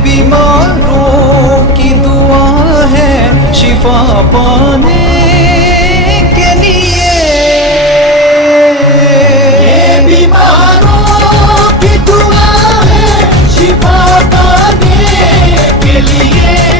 बीमारों की दुआ है शिफा पाने के लिए। ये बीमारों की दुआ है शिफा पाने के लिए।